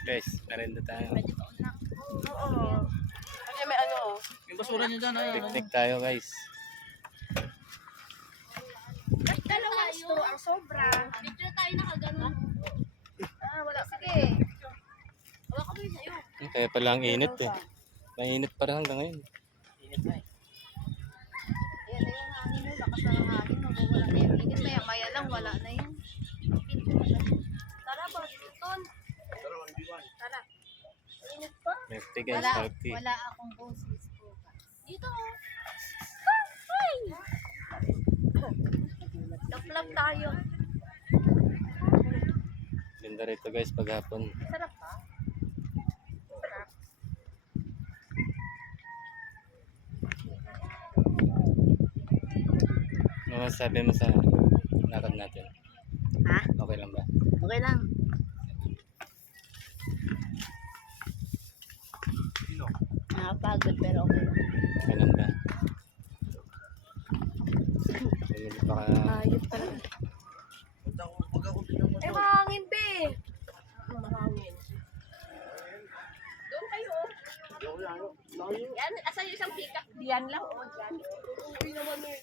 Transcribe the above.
Guys, merienda tayo. Oo. Kasi may ano. Yung basura niyo dyan, ay. Picnic tayo guys. Dalawang straw ang sobra. Picture tayo nakaganon. Wala. Sige. Wala ka ba yun sa'yo? Kaya pala ang init eh. Mainit pa rin hanggang ngayon. Init na eh. Yan na yung hangin mo. Lakas na ng hangin. Mawawala na yung init. Maya maya lang. Wala na yan. Tara ba? Ton. Tara. Init pa. Merty guys, Wala, merty. wala akong boses po. Dito oh. Laplap tayo. Ganda rito guys paghapon. Sarap pa. Ano masasabi mo sa lakad natin? Ha? Okay lang ba? Okay lang. Nakapagod pero okay lang. Okay lang ba? Medyo pa ka... Ayot talaga. Pag ako tingnan mo. Ay, mahangin, be. Mahangin. Doon kayo. Yan, asan yung isang pikak? Diyan lang, oh, dyan. Uwi naman eh.